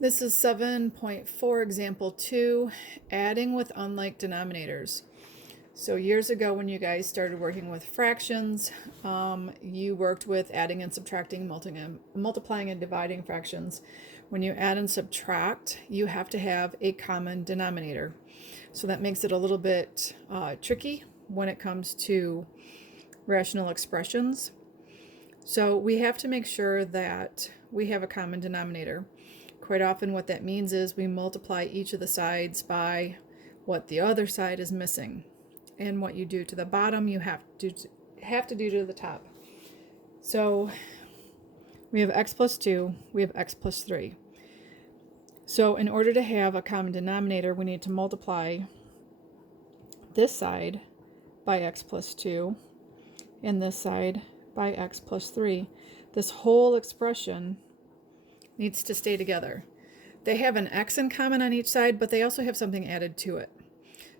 This is 7.4 example 2, adding with unlike denominators. So years ago when you guys started working with fractions, you worked with adding and subtracting, multiplying and dividing fractions. When you add and subtract, you have to have a common denominator. So that makes it a little bit tricky when it comes to rational expressions. So we have to make sure that we have a common denominator. Quite often what that means is we multiply each of the sides by what the other side is missing. And what you do to the bottom, you have to do to the top. So we have x plus 2, we have x plus 3. So in order to have a common denominator, we need to multiply this side by x plus 2 and this side by x plus 3. This whole expression needs to stay together. They have an x in common on each side, but they also have something added to it.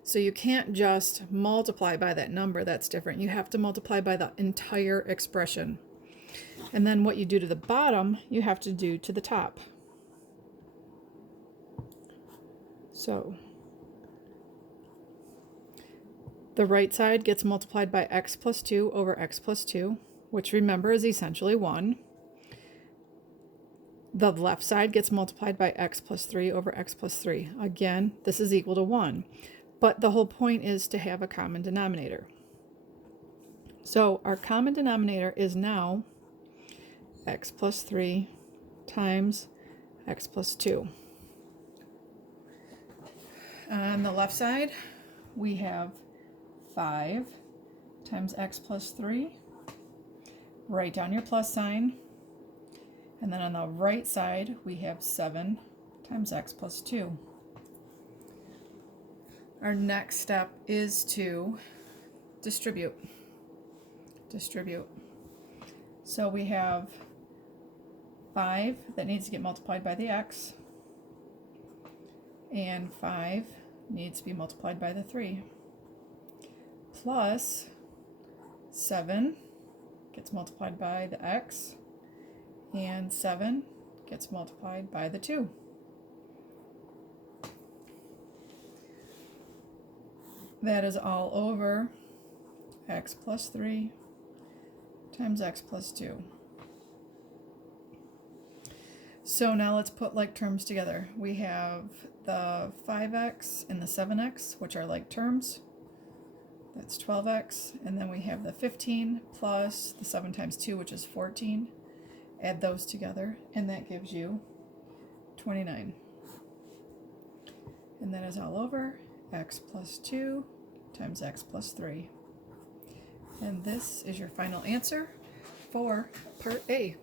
So you can't just multiply by that number, that's different. You have to multiply by the entire expression. And then what you do to the bottom, you have to do to the top. So the right side gets multiplied by x plus 2 over x plus 2, which remember is essentially 1. The left side gets multiplied by x plus 3 over x plus 3. Again, this is equal to 1. But the whole point is to have a common denominator. So our common denominator is now x plus 3 times x plus 2. On the left side, we have 5 times x plus 3. Write down your plus sign. And then on the right side, we have 7 times x plus 2. Our next step is to distribute. So we have 5 that needs to get multiplied by the x, and 5 needs to be multiplied by the 3, plus 7 gets multiplied by the x, and 7 gets multiplied by the 2. That is all over x plus 3 times x plus 2. So now let's put like terms together. We have the 5x and the 7x, which are like terms. That's 12x. And then we have the 15 plus the 7 times 2, which is 14. Add those together, and that gives you 29. And that is all over x plus 2 times x plus 3. And this is your final answer for part A.